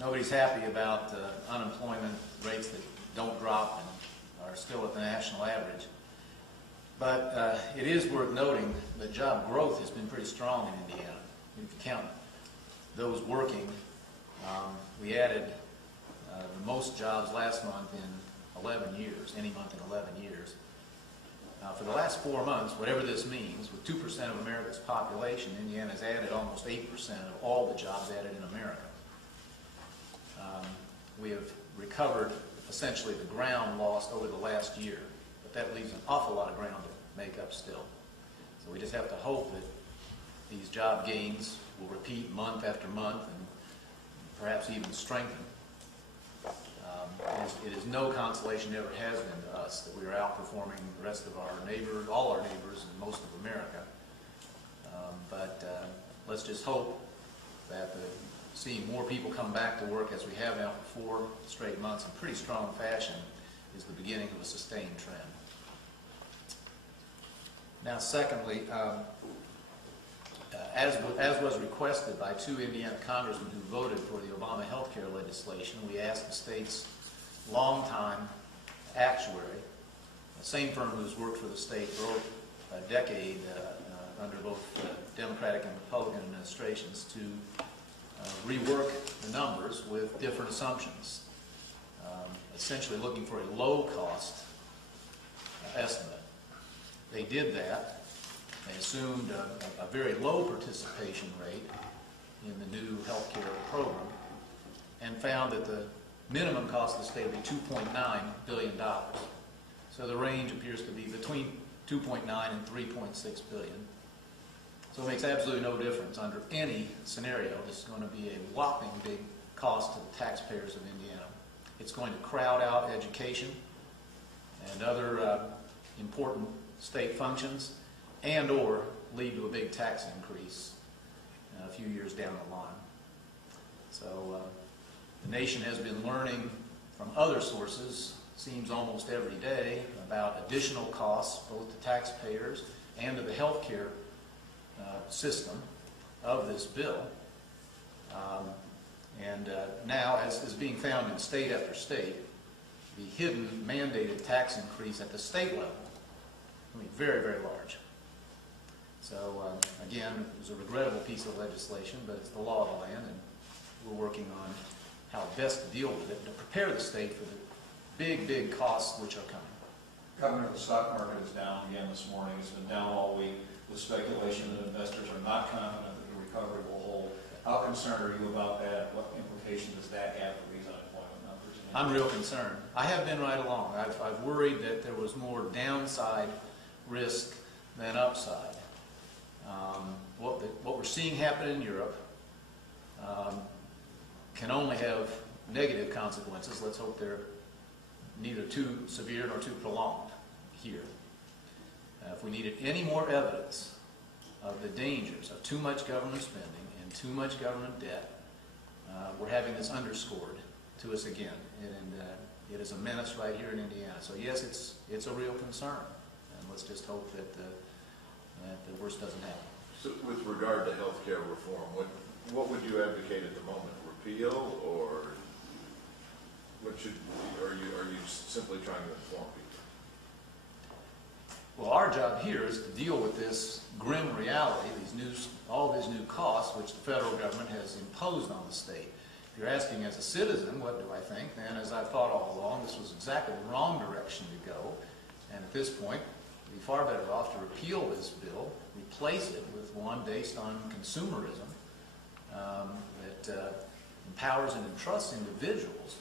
Nobody's happy about unemployment rates that don't drop and are still at the national average. But it is worth noting that job growth has been pretty strong in Indiana. If you count those working, we added the most jobs last month in 11 years, any month in 11 years. For the last 4 months, whatever this means, with 2% of America's population, Indiana has added almost 8% of all the jobs added in America. We have recovered essentially the ground lost over the last year, but that leaves an awful lot of ground to make up still. So we just have to hope that these job gains will repeat month after month and perhaps even strengthen. It is no consolation, never has been to us, that we are outperforming the rest of our neighbors, all our neighbors, and most of America. But let's just hope that seeing more people come back to work as we have now for 4 straight months in pretty strong fashion is the beginning of a sustained trend. Now, secondly, as was requested by 2 Indiana congressmen who voted for the Obama health care legislation, we asked the state's longtime actuary, the same firm who's worked for the state for over a decade under both Democratic and Republican administrations, to rework the numbers with different assumptions, essentially looking for a low-cost estimate. They did that. They assumed a very low participation rate in the new health care program and found that the minimum cost of the state would be $2.9 billion. So the range appears to be between 2.9 and 3.6 billion. So it makes absolutely no difference under any scenario. This is going to be a whopping big cost to the taxpayers of Indiana. It's going to crowd out education and other important state functions, and or lead to a big tax increase a few years down the line. So the nation has been learning from other sources, seems almost every day, about additional costs both to taxpayers and to the health care system of this bill. Now, as is being found in state after state, the hidden mandated tax increase at the state level, I mean, very, very large. So, again, it was a regrettable piece of legislation, but it's the law of the land, and we're working on how best to deal with it, to prepare the state for the big, big costs which are coming. Governor, the stock market is down again this morning. It's been down all week with speculation that investors are not confident that the recovery will hold. How concerned are you about that? What implication does that have for these unemployment numbers? I'm real concerned. I have been right along. I've worried that there was more downside risk than upside. What we're seeing happen in Europe can only have negative consequences. Let's hope they're neither too severe nor too prolonged here. If we needed any more evidence of the dangers of too much government spending and too much government debt, we're having this underscored to us again. And it is a menace right here in Indiana. So yes, it's a real concern. And let's just hope that the worst doesn't happen. So with regard to health care reform, what would you advocate at the moment? Repeal, or are you simply trying to inform people? Well, our job here is to deal with this grim reality, all these new costs which the federal government has imposed on the state. If you're asking as a citizen, what do I think, then as I've thought all along, this was exactly the wrong direction to go. And at this point, we'd be far better off to repeal this bill, replace it with one based on consumerism that empowers and entrusts individuals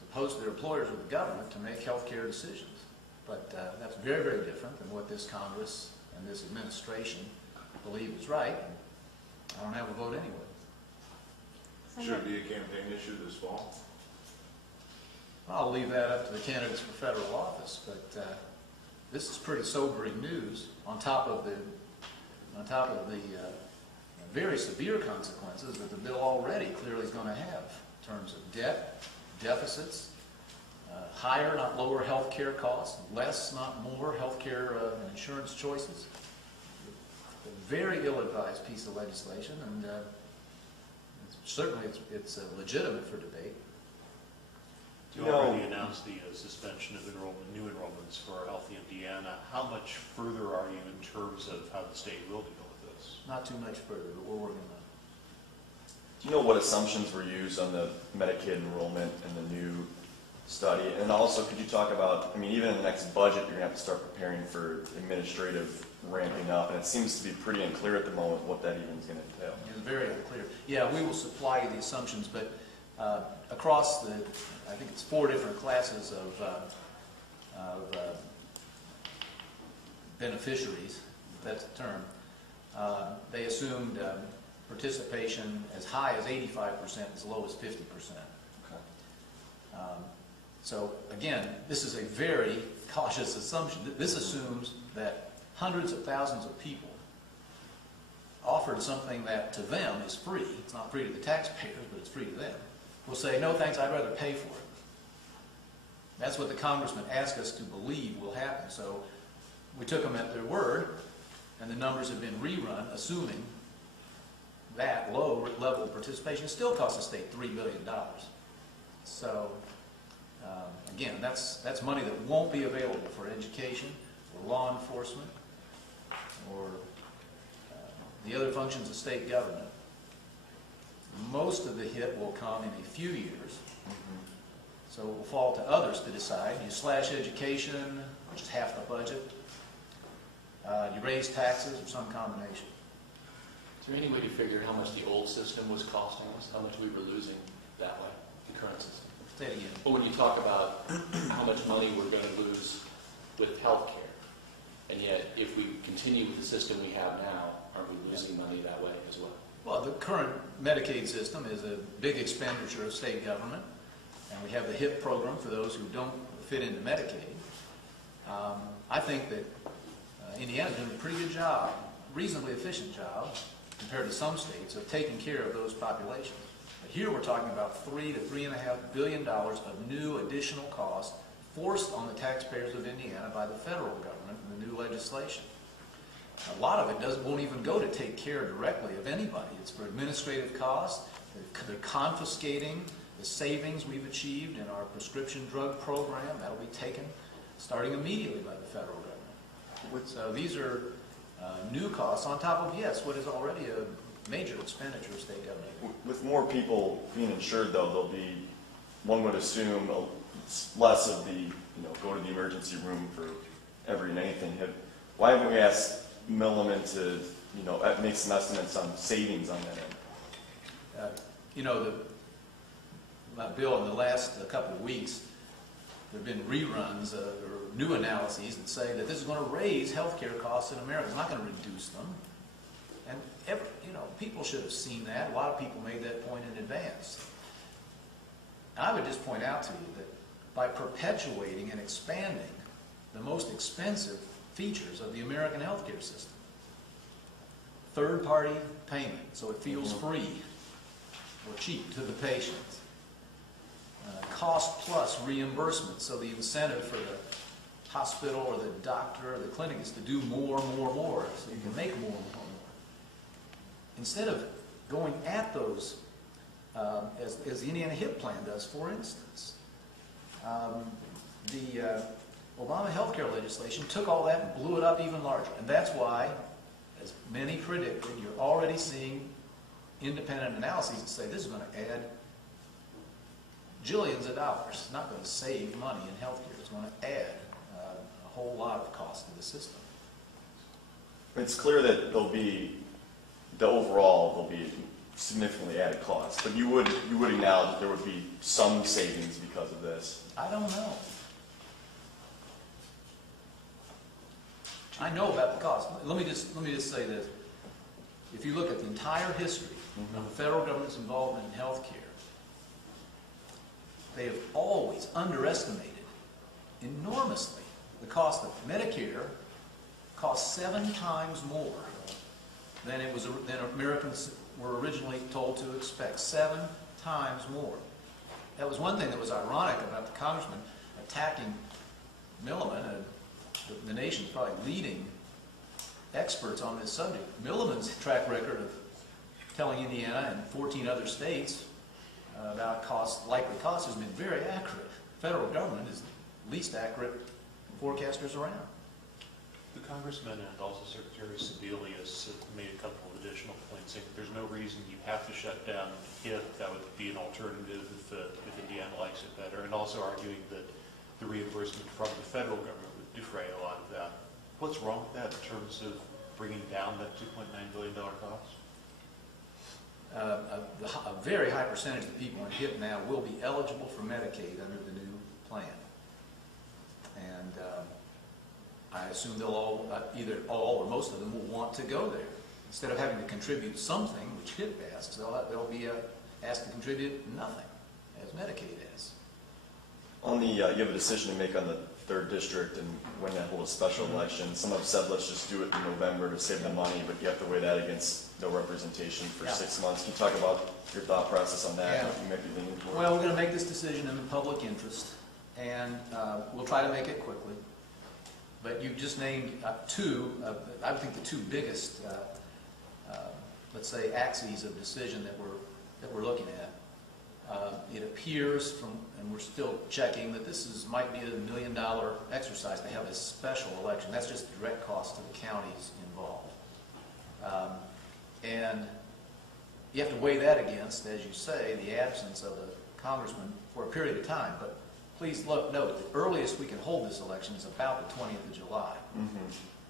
to post their employers with the government to make health care decisions. But that's very, very different than what this Congress and this administration believe is right. And I don't have a vote anyway. Should it be a campaign issue this fall? I'll leave that up to the candidates for federal office, but this is pretty sobering news on top of the very severe consequences that the bill already clearly is going to have in terms of debt, deficits, higher, not lower health care costs, less, not more health care and insurance choices. A very ill-advised piece of legislation, and it's certainly it's legitimate for debate. You already announced the suspension of new enrollments for Healthy Indiana. How much further are you in terms of how the state will deal with this? Not too much further, but we're working on it. Do you know what assumptions were used on the Medicaid enrollment in the new study? And also, could you talk about, I mean, even in the next budget, you're going to have to start preparing for administrative ramping up, and it seems to be pretty unclear at the moment what that even is going to entail. It's very unclear. Yeah, we will supply you the assumptions, but across the, I think it's 4 different classes of beneficiaries, if that's the term, they assumed participation as high as 85%, as low as 50%. Okay. So again, this is a very cautious assumption. This assumes that hundreds of thousands of people offered something that to them is free. It's not free to the taxpayers, but it's free to them. Will say, no thanks, I'd rather pay for it. That's what the congressman asked us to believe will happen. So we took them at their word, and the numbers have been rerun, assuming that low level of participation still costs the state $3 billion. So again, that's money that won't be available for education or law enforcement or the other functions of state government. Most of the hit will come in a few years. So it will fall to others to decide. You slash education, which is half the budget. You raise taxes, or some combination. Is there any way to figure how much the old system was costing us? How much we were losing that way, the current system? Say it again. Well, when you talk about how much money we're going to lose with health care, and yet if we continue with the system we have now, aren't we losing money that way as well? Well, the current Medicaid system is a big expenditure of state government, and we have the HIP program for those who don't fit into Medicaid. I think that Indiana's doing a pretty good job, reasonably efficient job, compared to some states, of taking care of those populations. But here we're talking about $3 to $3.5 billion of new additional costs forced on the taxpayers of Indiana by the federal government in the new legislation. A lot of it won't even go to take care directly of anybody. It's for administrative costs. They're confiscating the savings we've achieved in our prescription drug program. That'll be taken starting immediately by the federal government. So these are new costs on top of, yes, what is already a major expenditure of state government. With more people being insured, though, there'll be, one would assume, less of the, go to the emergency room for every and anything. Why haven't we asked Milliman to, make some estimates on savings on that end? Bill, in the last couple of weeks, there have been reruns or new analyses that say that this is going to raise health care costs in America. It's not going to reduce them. And people should have seen that. A lot of people made that point in advance. And I would just point out to you that by perpetuating and expanding the most expensive features of the American healthcare system, third-party payment, so it feels free or cheap to the patient, cost-plus reimbursement, so the incentive for the hospital or the doctor or the clinic is to do more, so you can make more. Instead of going at those, as the Indiana HIP plan does, for instance, the Obama healthcare legislation took all that and blew it up even larger. And that's why, as many predicted, you're already seeing independent analyses that say this is going to add jillions of dollars. It's not going to save money in healthcare. It's going to add a whole lot of cost to the system. It's clear that there'll be significantly added costs, but you would acknowledge that there would be some savings because of this. I don't know. I know about the cost. Let me just say this. If you look at the entire history of the federal government's involvement in health care, they have always underestimated enormously the cost of Medicare. Costs 7 times more than Americans were originally told to expect. 7 times more. That was one thing that was ironic about the congressman attacking Milliman, the nation's probably leading experts on this subject. Milliman's track record of telling Indiana and 14 other states about likely costs has been very accurate. The federal government is the least accurate forecasters around. The Congressman and also Secretary Sebelius have made a couple of additional points, saying that there's no reason you have to shut down if that would be an alternative if Indiana likes it better, and also arguing that the reimbursement from the federal government would defray a lot of that. What's wrong with that in terms of bringing down that $2.9 billion cost? A very high percentage of the people in HIP now will be eligible for Medicaid under the new plan. And I assume they'll all, either all or most of them will want to go there. Instead of having to contribute something, which HIP asks, they'll be asked to contribute nothing, as Medicaid is. On the, you have a decision to make on the 3rd district and when to hold a special election. Some have said let's just do it in November to save the money, but you have to weigh that against no representation for 6 months. Can you talk about your thought process on that? Yeah. What you might be leaning toward? Well, we're going to make this decision in the public interest, and we'll try to make it quickly. But you've just named two, I think the two biggest, let's say, axes of decision that we're looking at. It appears from, and we're still checking, that this might be a $1 million exercise to have a special election. That's just the direct cost to the counties involved. And you have to weigh that against, as you say, the absence of a congressman for a period of time. But please note, the earliest we can hold this election is about the 20th of July. Mm-hmm.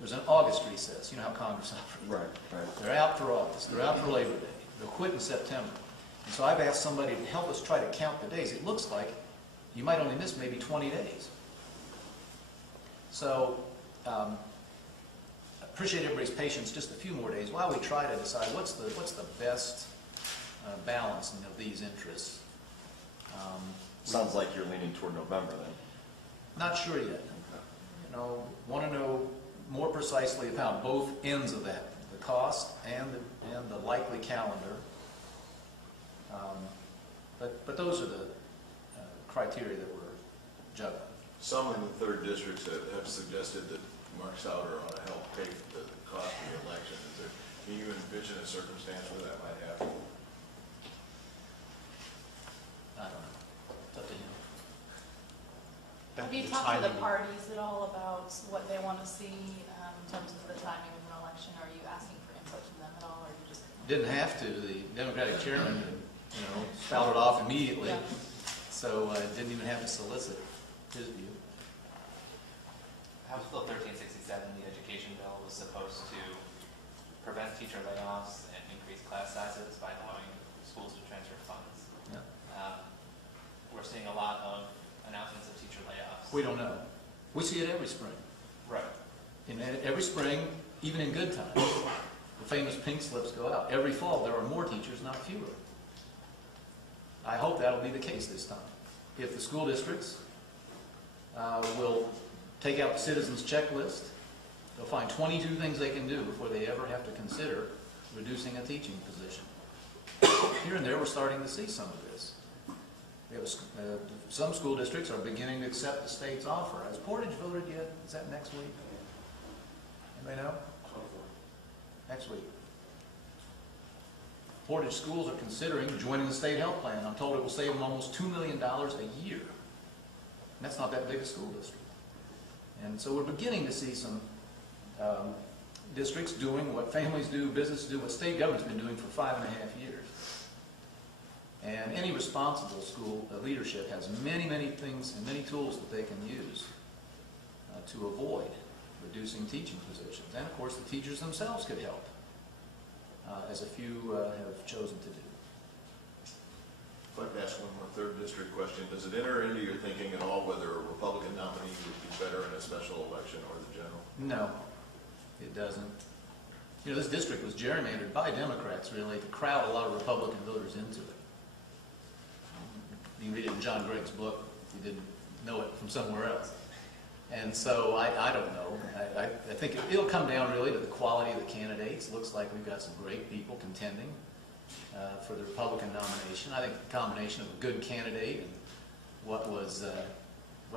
There's an August recess. You know how Congress operates. Right. They're out for August. They're out for Labor Day. They'll quit in September. And so I've asked somebody to help us try to count the days. It looks like you might only miss maybe 20 days. So appreciate everybody's patience just a few more days while we try to decide what's the best balancing of these interests. Sounds like you're leaning toward November then. Not sure yet. You know, want to know more precisely about both ends of that, the cost and the likely calendar. But those are the criteria that we're juggling. Some in the 3rd district have suggested that Mark Souder ought to help pay for the cost of the election. Can you envision a circumstance where that might happen? I don't know. It's up to him. Have you talked to the parties at all about what they want to see in terms of the timing of an election? Are you asking for input from them at all, or are you just... Didn't have to. The Democratic chairman, spouted off immediately. Yeah. So didn't even have to solicit his view. House Bill 1367, the education bill, was supposed to prevent teacher layoffs and increase class sizes by allowing schools to transfer funds. Yeah. We're seeing a lot of announcements of teacher layoffs. We don't know. We see it every spring. Right. Every spring, even in good times, the famous pink slips go out. Every fall, there are more teachers, not fewer. I hope that'll be the case this time. If the school districts will take out the citizens' checklist, they'll find 22 things they can do before they ever have to consider reducing a teaching position. Here and there, we're starting to see some of this. We have some school districts are beginning to accept the state's offer. Has Portage voted yet? Is that next week? Anybody know? Next week. Portage schools are considering joining the state health plan. I'm told it will save them almost $2 million a year. And that's not that big a school district. And so we're beginning to see some districts doing what families do, businesses do, what state government's been doing for 5.5 years. And any responsible school leadership has many, many things and many tools that they can use to avoid reducing teaching positions. And of course, the teachers themselves could help, as a few have chosen to do. If I could ask one more 3rd district question, does it enter into your thinking at all whether a Republican nominee would be better in a special election or the general? No, it doesn't. This district was gerrymandered by Democrats, really, to crowd a lot of Republican voters into it. You can read it in John Gregg's book if you didn't know it from somewhere else. And so I don't know. I think it'll come down really to the quality of the candidates. Looks like we've got some great people contending for the Republican nomination. I think the combination of a good candidate and what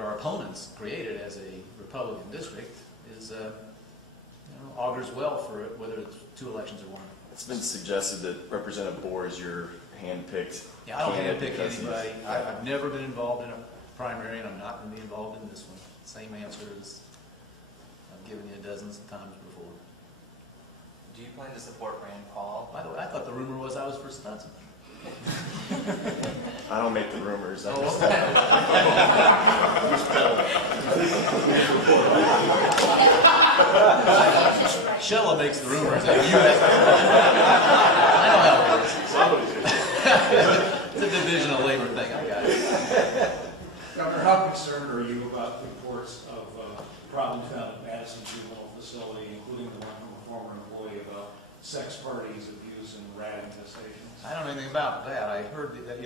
our opponents created as a Republican district is augurs well for whether it's 2 elections or 1. It's been suggested that Representative Bohr is your hand-picked Yeah, I don't candidate handpick because anybody. he's- I've never been involved in a primary, and I'm not going to be involved in this one. Same answer as I've given you dozens of times before. Do you plan to support Rand Paul? By the way, I thought the rumor was I was for Stutzman. I don't make the rumors. I Oh, just- Shella makes the rumors. I know how it works. It's a division of labor thing. I got it. Governor, how concerned are you about reports of problems found at Madison Juvenile Facility, including the one from a former employee about sex parties, abuse, and rat infestations? I don't know anything about that. I heard that,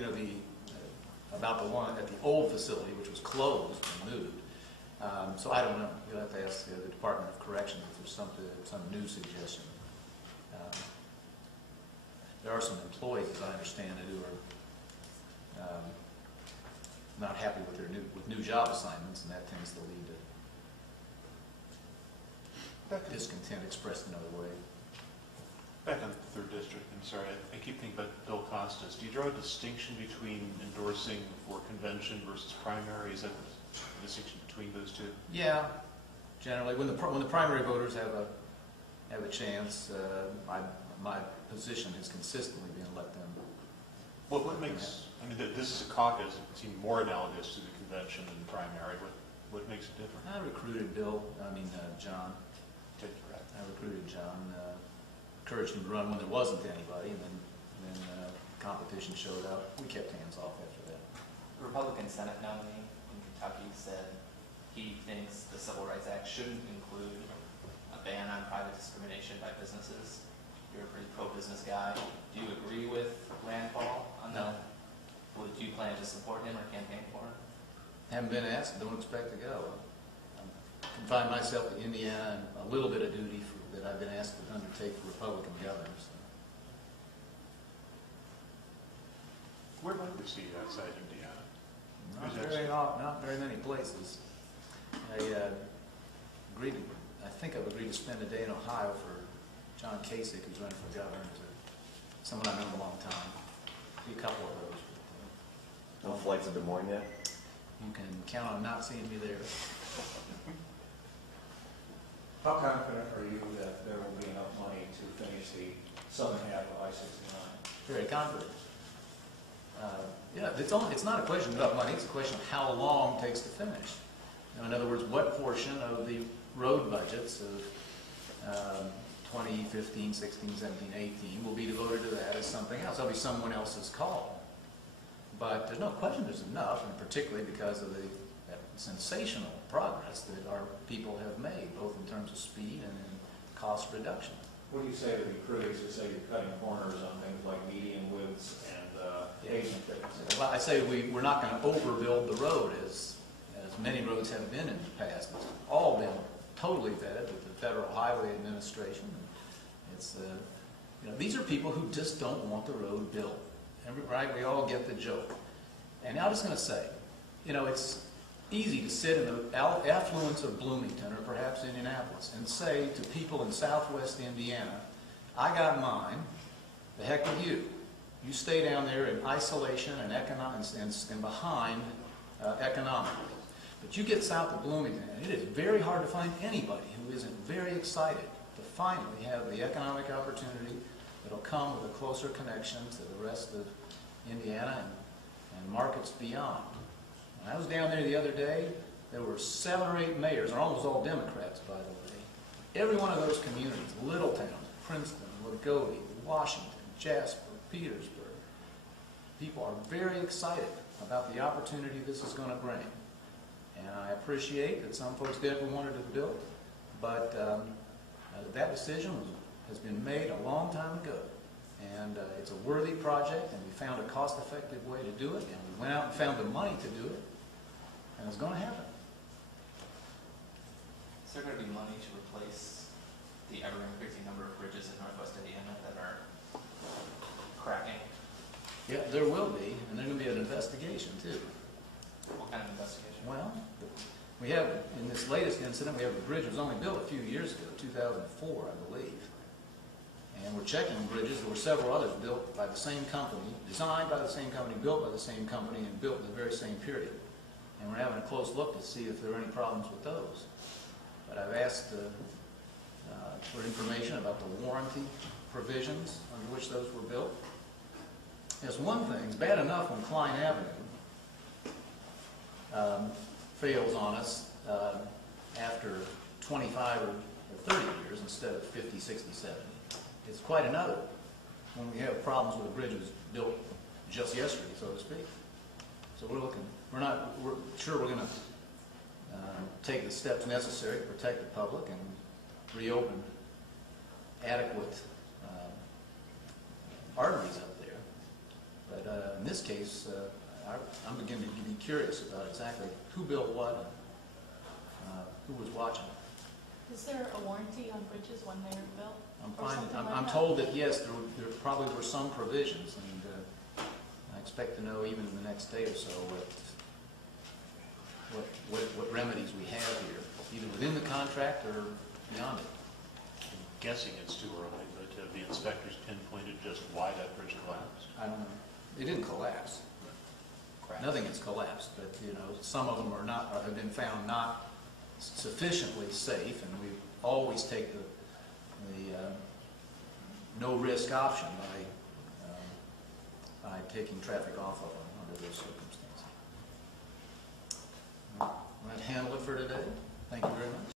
about the one at the old facility, which was closed and moved. So I don't know. You'll have to ask the Department of Corrections if there's some new suggestion. There are some employees, as I understand it, who are not happy with their new job assignments, and that tends to lead to discontent expressed another way. Back on the third district, I'm sorry, I keep thinking about Bill Costas. Do you draw a distinction between endorsing for convention versus primary? Is that the distinction between those two? Yeah, generally, when the primary voters have a chance, my position has consistently been let them. What makes, I mean, this is a caucus, it seems more analogous to the convention than the primary. What makes it different? I recruited John. Take your hat. I recruited John, encouraged him to run when there wasn't anybody, and then competition showed up. We kept hands off after that. The Republican Senate nominee in Kentucky said he thinks the Civil Rights Act shouldn't include a ban on private discrimination by businesses. You're a pretty pro-business guy. Do you agree with Rand Paul on that? Would you plan to support him or campaign for him? Haven't been asked, don't expect to go. I confine myself to Indiana and a little bit of duty that I've been asked to undertake for Republican governors. Where might we see you outside Indiana? Not very many places. I've agreed to spend a day in Ohio for John Kasich, who's running for governor, someone I've known a long time. Be a couple of those. No flights to Des Moines yet? You can count on not seeing me there. How confident are you that there will be enough money to finish the southern half of I-69? Very confident. It's not a question about money, it's a question of how long it takes to finish. In other words, what portion of the road budgets of 2015, 16, 17, 18 will be devoted to that as something else. That'll be someone else's call. But there's no question there's enough, and particularly because of that sensational progress that our people have made, both in terms of speed and in cost reduction. What do you say to the critics who say you're cutting corners on things like median widths and pavement thickness? Well, I say we're not going to overbuild the road as many roads have been in the past. It's all been totally vetted with the Federal Highway Administration. These are people who just don't want the road built. Right? We all get the joke. And I'm just going to say, it's easy to sit in the affluence of Bloomington or perhaps Indianapolis and say to people in southwest Indiana, I got mine, the heck with you. You stay down there in isolation and behind economically. But you get south of Bloomington, and it is very hard to find anybody who isn't very excited to finally have the economic opportunity that'll come with a closer connection to the rest of Indiana and markets beyond. When I was down there the other day, there were 7 or 8 mayors, and almost all Democrats, by the way. Every one of those communities, little towns, Princeton, Lagodi, Washington, Jasper, Petersburg, people are very excited about the opportunity this is going to bring. And I appreciate that some folks didn't want it built, but that decision has been made a long time ago. And it's a worthy project, and we found a cost-effective way to do it, and we went out and found the money to do it, and it's going to happen. Is there going to be money to replace the ever-increasing number of bridges in northwest Indiana that are cracking? Yeah, there will be, and there's going to be an investigation, too. What kind of investigation? Well, we have, in this latest incident, we have a bridge that was only built a few years ago, 2004, I believe. And we're checking bridges. There were several others built by the same company, designed by the same company, built by the same company, and built in the very same period. And we're having a close look to see if there are any problems with those. But I've asked for information about the warranty provisions under which those were built. There's one thing, it's bad enough when Klein Avenue fails on us after 25 or 30 years instead of 50, 60, 70. It's quite another when we have problems with a bridge that was built just yesterday, so to speak. So we're sure we're going to take the steps necessary to protect the public and reopen adequate arteries up there. But in this case, I'm beginning to be curious about exactly who built what and who was watching. Is there a warranty on bridges when they're built? I'm told that yes, there probably were some provisions, and I expect to know even in the next day or so what remedies we have here, either within the contract or beyond it. I'm guessing it's too early, but have the inspectors pinpointed just why that bridge collapsed? I don't know. It didn't collapse. Nothing has collapsed, but some of them have been found not sufficiently safe, and we always take the no risk option by taking traffic off of them under those circumstances. All right, handle it for today. Thank you very much.